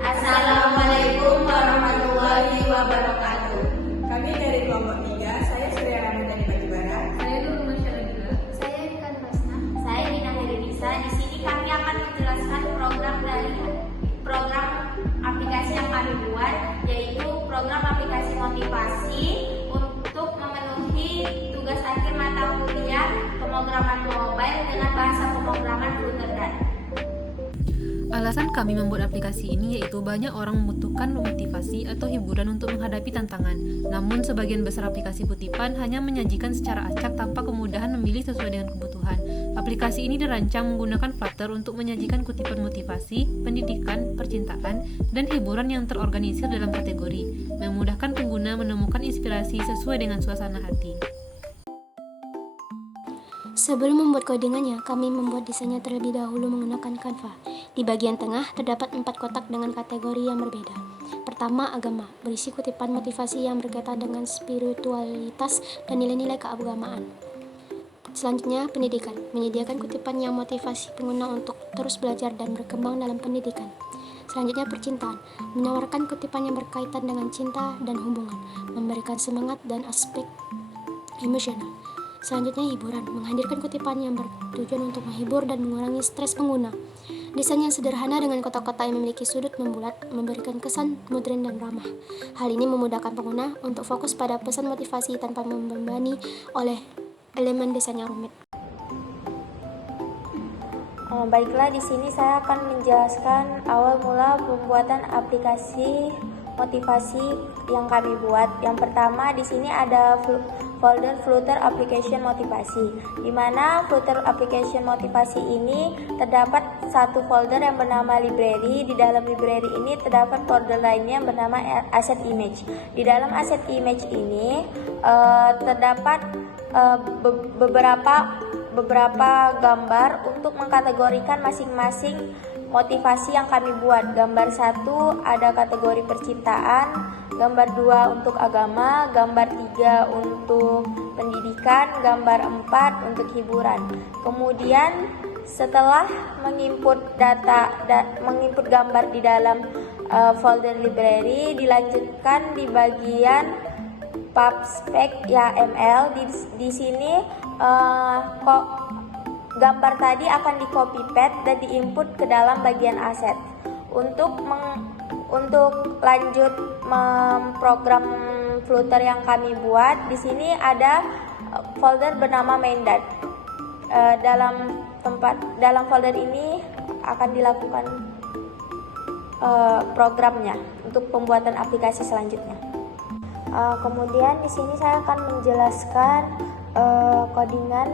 Assalamualaikum warahmatullahi wabarakatuh. Kami dari kelompok 3, saya Surya Ramadhani Batubara. Saya Nurul Masyarakat. Saya Rika Rasna. Saya Dina Herenisa. Di sini kami akan menjelaskan program aplikasi yang kami buat, yaitu program aplikasi motivasi untuk memenuhi tugas akhir mata kuliah pemrograman mobile dengan bahasa pemrograman Flutter. Alasan kami membuat aplikasi ini yaitu banyak orang membutuhkan motivasi atau hiburan untuk menghadapi tantangan. Namun sebagian besar aplikasi kutipan hanya menyajikan secara acak tanpa kemudahan memilih sesuai dengan kebutuhan. Aplikasi ini dirancang menggunakan Flutter untuk menyajikan kutipan motivasi, pendidikan, percintaan, dan hiburan yang terorganisir dalam kategori, memudahkan pengguna menemukan inspirasi sesuai dengan suasana hati. Sebelum membuat codingannya, kami membuat desainnya terlebih dahulu menggunakan Canva. Di bagian tengah terdapat 4 kotak dengan kategori yang berbeda. Pertama, agama, berisi kutipan motivasi yang berkaitan dengan spiritualitas dan nilai-nilai keagamaan. Selanjutnya, pendidikan, menyediakan kutipan yang motivasi pengguna untuk terus belajar dan berkembang dalam pendidikan. Selanjutnya, percintaan, menawarkan kutipan yang berkaitan dengan cinta dan hubungan, memberikan semangat dan aspek emosional. Selanjutnya, hiburan, menghadirkan kutipan yang bertujuan untuk menghibur dan mengurangi stres pengguna. Desain yang sederhana dengan kotak-kotak yang memiliki sudut membulat memberikan kesan modern dan ramah. Hal ini memudahkan pengguna untuk fokus pada pesan motivasi tanpa membebani oleh elemen desain yang rumit. Baiklah, di sini saya akan menjelaskan awal mula pembuatan aplikasi motivasi yang kami buat. Yang pertama, di sini ada folder Flutter Application Motivasi, di mana Flutter Application Motivasi ini terdapat satu folder yang bernama library. Di dalam library ini terdapat folder lainnya yang bernama asset image. Di dalam asset image ini terdapat beberapa gambar untuk mengkategorikan masing-masing motivasi yang kami buat. Gambar 1 ada kategori percintaan, gambar 2 untuk agama, gambar 3 untuk pendidikan, gambar 4 untuk hiburan. Kemudian setelah menginput menginput gambar di dalam folder library, dilanjutkan di bagian pubspec YAML. Di sini gambar tadi akan di copy paste dan diinput ke dalam bagian aset. Untuk lanjut memprogram Flutter yang kami buat, di sini ada folder bernama main.dat. Dalam folder ini akan dilakukan programnya untuk pembuatan aplikasi selanjutnya. Kemudian di sini saya akan menjelaskan codingan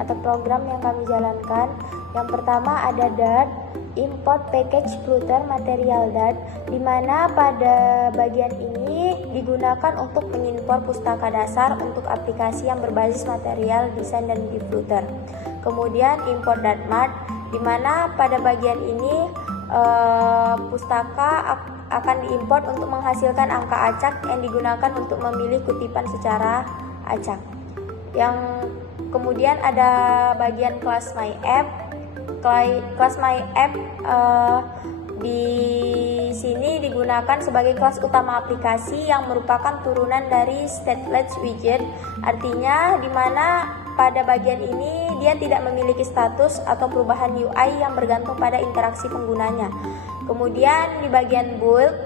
atau program yang kami jalankan. Yang pertama ada Dart, import package Flutter material Dart, di mana pada bagian ini digunakan untuk mengimpor pustaka dasar untuk aplikasi yang berbasis material desain dan di Flutter. Kemudian import Dartmart, di mana pada bagian ini pustaka akan diimport untuk menghasilkan angka acak yang digunakan untuk memilih kutipan secara acak. Kemudian ada bagian class my app. Class my app di sini digunakan sebagai kelas utama aplikasi yang merupakan turunan dari stateless widget. Artinya di mana pada bagian ini dia tidak memiliki status atau perubahan UI yang bergantung pada interaksi penggunanya. Kemudian di bagian build,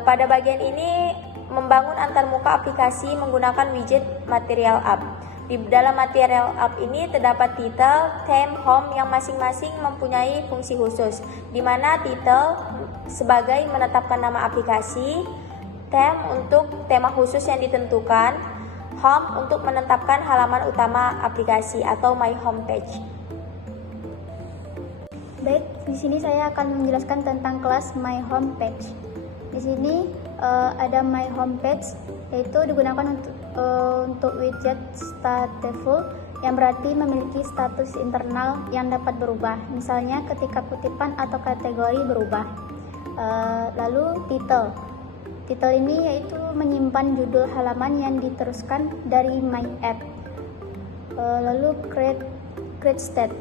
pada bagian ini membangun antarmuka aplikasi menggunakan widget material app. Di dalam material app ini terdapat title, theme, home yang masing-masing mempunyai fungsi khusus, di mana title sebagai menetapkan nama aplikasi, theme untuk tema khusus yang ditentukan, home untuk menetapkan halaman utama aplikasi atau my home page. Baik, di sini saya akan menjelaskan tentang kelas my home page. Di sini ada my home page, yaitu digunakan untuk widget stateful yang berarti memiliki status internal yang dapat berubah, misalnya ketika kutipan atau kategori berubah. Lalu title ini yaitu menyimpan judul halaman yang diteruskan dari my app. Lalu create state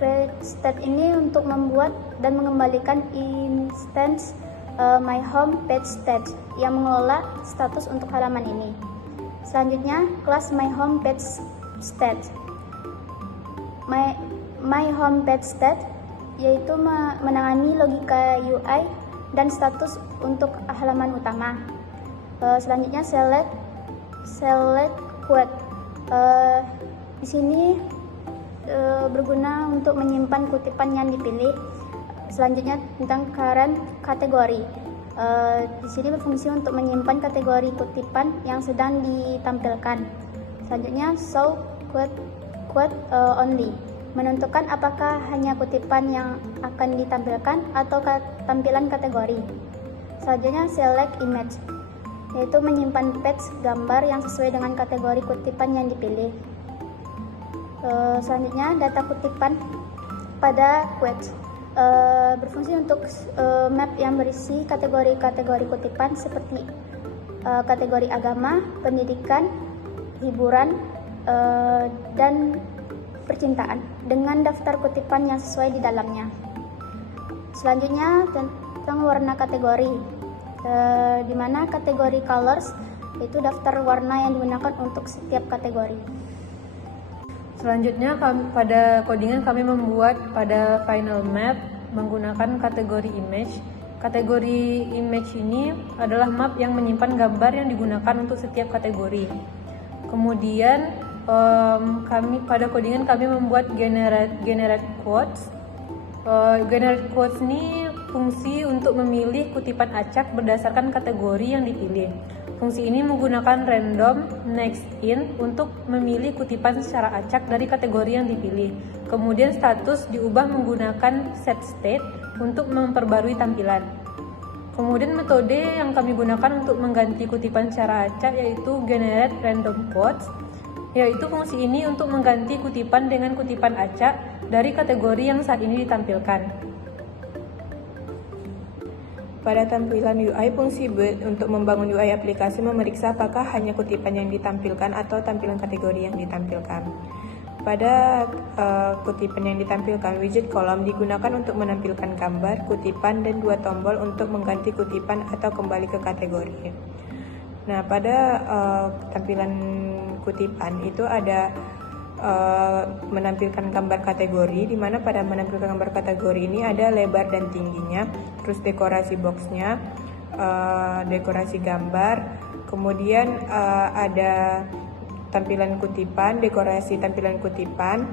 create state ini untuk membuat dan mengembalikan instance my home page state yang mengelola status untuk halaman ini. Selanjutnya, kelas my home page state. My home page state yaitu menangani logika UI dan status untuk halaman utama. Selanjutnya, select quote. Di sini berguna untuk menyimpan kutipan yang dipilih. Selanjutnya tentang current kategori. Di sini berfungsi untuk menyimpan kategori kutipan yang sedang ditampilkan. Selanjutnya show quote only, menentukan apakah hanya kutipan yang akan ditampilkan atau tampilan kategori. Selanjutnya select image, yaitu menyimpan page gambar yang sesuai dengan kategori kutipan yang dipilih. Selanjutnya data kutipan pada quotes. Berfungsi untuk map yang berisi kategori-kategori kutipan seperti kategori agama, pendidikan, hiburan, dan percintaan dengan daftar kutipan yang sesuai di dalamnya. Selanjutnya tentang warna kategori, di mana kategori colors itu daftar warna yang digunakan untuk setiap kategori. Selanjutnya pada codingan kami membuat pada final map menggunakan kategori image. Kategori image ini adalah map yang menyimpan gambar yang digunakan untuk setiap kategori. Kemudian pada codingan kami membuat generate quotes. Generate quotes ini fungsi untuk memilih kutipan acak berdasarkan kategori yang dipilih. Fungsi ini menggunakan random next in untuk memilih kutipan secara acak dari kategori yang dipilih. Kemudian status diubah menggunakan set state untuk memperbarui tampilan. Kemudian metode yang kami gunakan untuk mengganti kutipan secara acak yaitu generate random quotes, yaitu fungsi ini untuk mengganti kutipan dengan kutipan acak dari kategori yang saat ini ditampilkan. Pada tampilan UI, fungsi build untuk membangun UI aplikasi memeriksa apakah hanya kutipan yang ditampilkan atau tampilan kategori yang ditampilkan. Pada kutipan yang ditampilkan, widget kolom digunakan untuk menampilkan gambar, kutipan, dan 2 tombol untuk mengganti kutipan atau kembali ke kategori. Nah, pada tampilan kutipan itu ada menampilkan gambar kategori, di mana pada menampilkan gambar kategori ini ada lebar dan tingginya, terus dekorasi boxnya, dekorasi gambar, kemudian ada tampilan kutipan, dekorasi tampilan kutipan,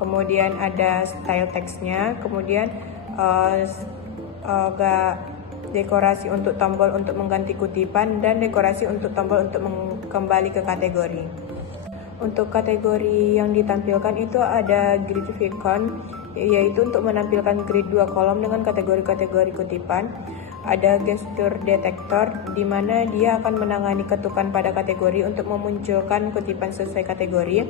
kemudian ada style teksnya, kemudian dekorasi untuk tombol untuk mengganti kutipan, dan dekorasi untuk tombol untuk kembali ke kategori. Untuk kategori yang ditampilkan itu ada grid beacon, yaitu untuk menampilkan grid 2 kolom dengan kategori-kategori kutipan. Ada gesture detector, di mana dia akan menangani ketukan pada kategori untuk memunculkan kutipan sesuai kategori.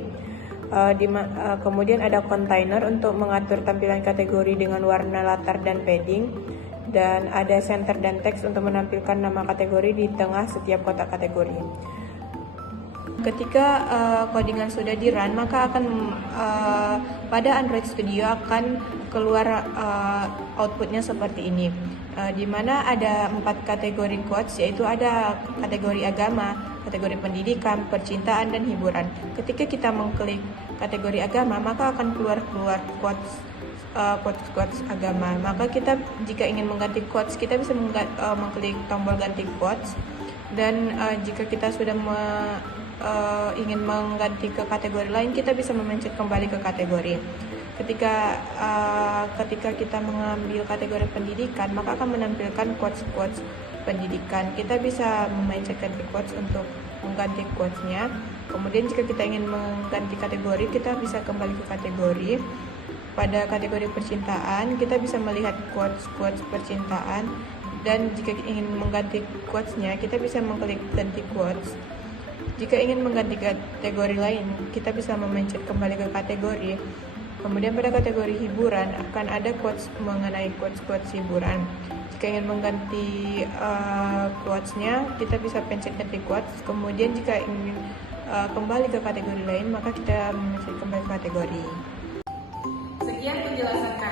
Kemudian ada container untuk mengatur tampilan kategori dengan warna latar dan padding. Dan ada center dan teks untuk menampilkan nama kategori di tengah setiap kotak kategori. Ketika codingan sudah di run, maka akan pada Android Studio akan keluar outputnya seperti ini, di mana ada 4 kategori quotes, yaitu ada kategori agama, kategori pendidikan, percintaan, dan hiburan. Ketika kita mengklik kategori agama, maka akan keluar quotes agama. Maka kita jika ingin mengganti quotes, kita bisa mengklik tombol ganti quotes, dan jika kita sudah ingin mengganti ke kategori lain, kita bisa memencet kembali ke kategori. Ketika kita mengambil kategori pendidikan, maka akan menampilkan quotes pendidikan. Kita bisa memencet ganti quotes untuk mengganti quotesnya. Kemudian jika kita ingin mengganti kategori, kita bisa kembali ke kategori. Pada kategori percintaan, kita bisa melihat quotes percintaan, dan jika ingin mengganti quotesnya, kita bisa mengklik ganti quotes. Jika ingin mengganti kategori lain, kita bisa memencet kembali ke kategori. Kemudian pada kategori hiburan akan ada quotes mengenai quotes hiburan. Jika ingin mengganti quotesnya, kita bisa pencet ganti quotes. Kemudian jika ingin kembali ke kategori lain, maka kita memencet kembali ke kategori. Sekian penjelasan kami.